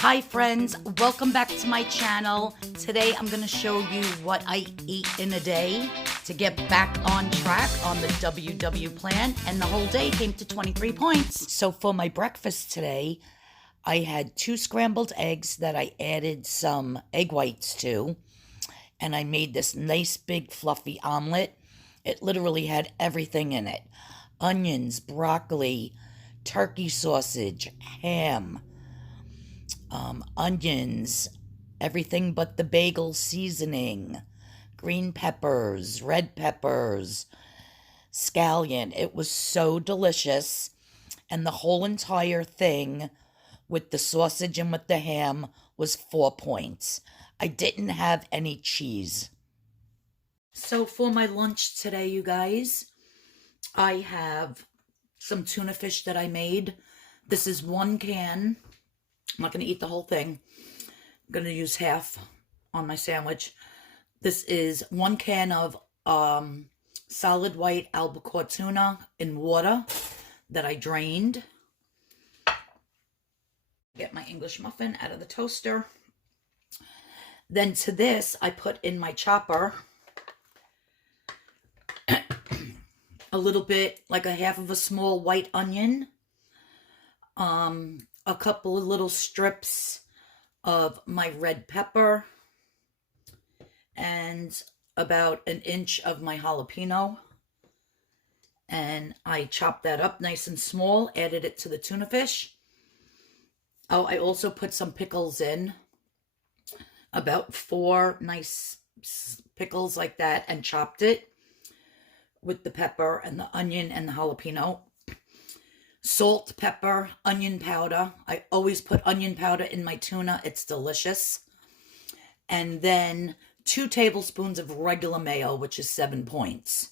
Hi friends, welcome back to my channel. Today I'm going to show you what I eat in a day to get back on track on the WW plan, and the whole day came to 23 points. So for my breakfast today, I had 2 scrambled eggs that I added some egg whites to, and I made this nice big fluffy omelet. It literally had everything in it: onions, broccoli, turkey sausage, ham, onions, everything but the bagel seasoning, green peppers, red peppers, scallion. It was so delicious, and the whole entire thing with the sausage and with the ham was 4 points. I didn't have any cheese. So for my lunch today, you guys, I have some tuna fish that I made. This is 1 can. I'm not going to eat the whole thing. I'm going to use half on my sandwich. This is 1 can of solid white albacore tuna in water that I drained. Get my English muffin out of the toaster. Then to this, I put in my chopper a little bit, like a half of a small white onion, a couple of little strips of my red pepper, and about 1 inch of my jalapeno. And I chopped that up nice and small, added it to the tuna fish. Oh, I also put some pickles in, about 4 nice pickles like that, and chopped it with the pepper and the onion and the jalapeno. Salt, pepper, onion powder. I always put onion powder in my tuna. It's delicious. And then 2 tablespoons of regular mayo, which is 7 points.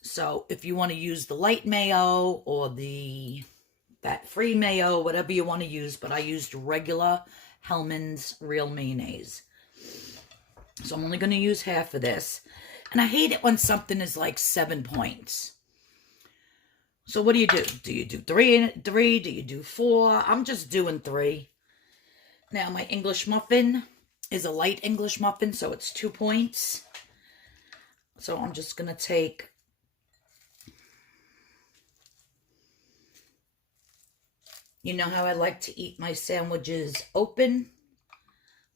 So if you want to use the light mayo or the fat-free mayo, whatever you want to use, but I used regular Hellmann's real mayonnaise. So I'm only going to use half of this. And I hate it when something is like 7 points. So what do you do? Do you do 3? Do you do 4? I'm just doing 3. Now my English muffin is a light English muffin, so it's 2 points. So I'm just going to take you know how I like to eat my sandwiches open,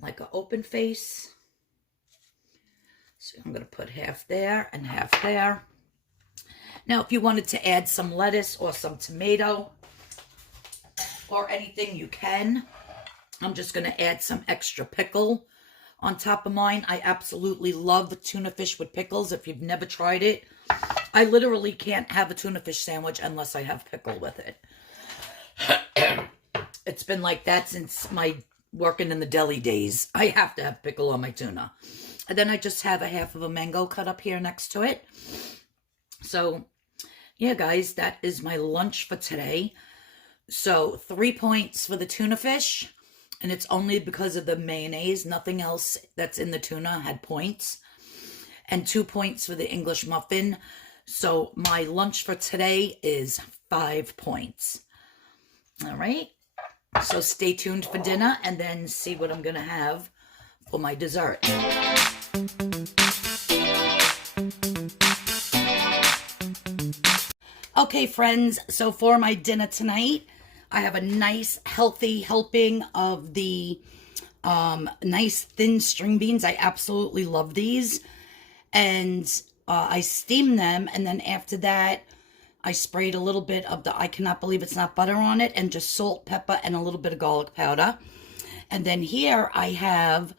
like an open face. So I'm going to put half there and half there. Now, if you wanted to add some lettuce or some tomato or anything, you can. I'm just going to add some extra pickle on top of mine. I absolutely love tuna fish with pickles. If you've never tried it, I literally can't have a tuna fish sandwich unless I have pickle with it. It's been like that since my working in the deli days. I have to have pickle on my tuna. And then I just have a half of a mango cut up here next to it. So, yeah, guys, that is my lunch for today. So, 3 points for the tuna fish. And it's only because of the mayonnaise. Nothing else that's in the tuna had points. And 2 points for the English muffin. So, my lunch for today is 5 points. All right. So, stay tuned for dinner and then see what I'm going to have for my dessert. Okay, friends, so for my dinner tonight, I have a nice healthy helping of the nice thin string beans. I absolutely love these. And I steam them, and then after that, I sprayed a little bit of I cannot believe it's not butter on it, and just salt, pepper, and a little bit of garlic powder. And then here I have,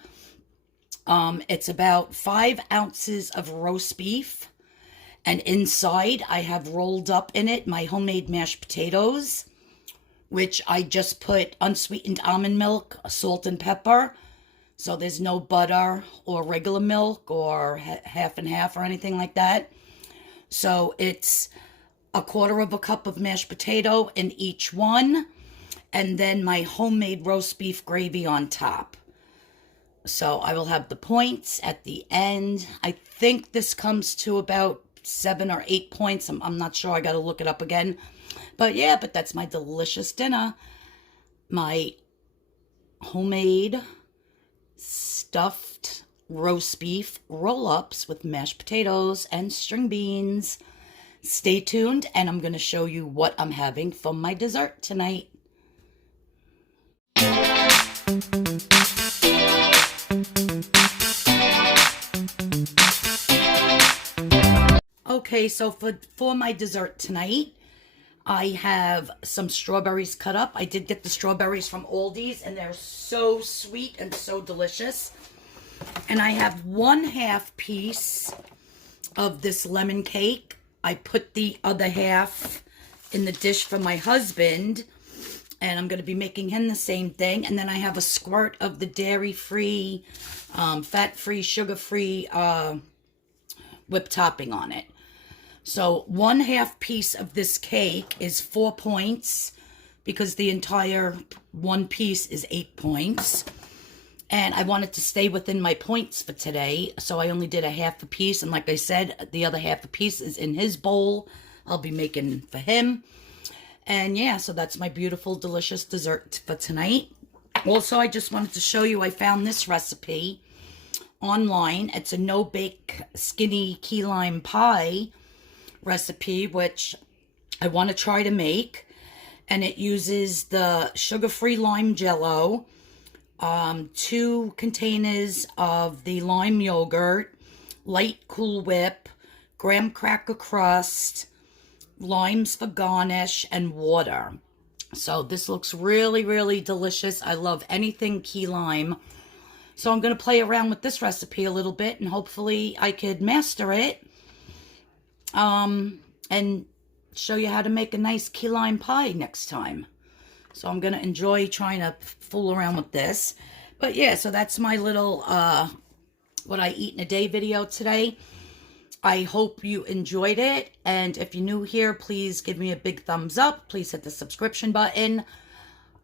it's about 5 ounces of roast beef. And inside I have rolled up in it my homemade mashed potatoes, which I just put unsweetened almond milk, salt, and pepper. So there's no butter or regular milk or half and half or anything like that. So it's 1/4 cup of mashed potato in each one, and then my homemade roast beef gravy on top. So I will have the points at the end. I think this comes to about 7 or 8 points. I'm not sure. I got to look it up again. But yeah, that's my delicious dinner. My homemade stuffed roast beef roll-ups with mashed potatoes and string beans. Stay tuned, and I'm going to show you what I'm having for my dessert tonight. Okay, so for my dessert tonight, I have some strawberries cut up. I did get the strawberries from Aldi's, and they're so sweet and so delicious. And I have 1/2 piece of this lemon cake. I put the other half in the dish for my husband, and I'm going to be making him the same thing. And then I have a squirt of the dairy-free, fat-free, sugar-free whipped topping on it. So 1/2 piece of this cake is 4 points, because the entire one piece is 8 points. And I wanted to stay within my points for today, so I only did 1/2 piece. And like I said, the other 1/2 piece is in his bowl. I'll be making for him. And yeah, so that's my beautiful, delicious dessert for tonight. Also, I just wanted to show you, I found this recipe online. It's a no-bake skinny key lime pie recipe, which I want to try to make. And it uses the sugar-free lime jello, 2 containers of the lime yogurt, light Cool Whip, graham cracker crust, limes for garnish, and water. So this looks really, really delicious. I love anything key lime. So I'm going to play around with this recipe a little bit, and hopefully I could master it. And show you how to make a nice key lime pie next time. So I'm going to enjoy trying to fool around with this. But yeah, so that's my little, what I eat in a day video today. I hope you enjoyed it. And if you're new here, please give me a big thumbs up. Please hit the subscription button.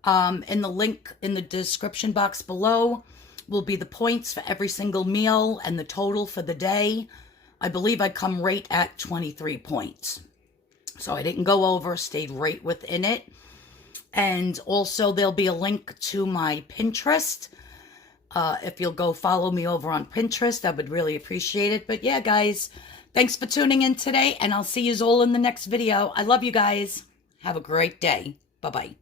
In the link in the description box below will be the points for every single meal and the total for the day. I believe I come right at 23 points. So I didn't go over, stayed right within it. And also there'll be a link to my Pinterest. If you'll go follow me over on Pinterest, I would really appreciate it. But yeah, guys, thanks for tuning in today, and I'll see you all in the next video. I love you guys. Have a great day. Bye-bye.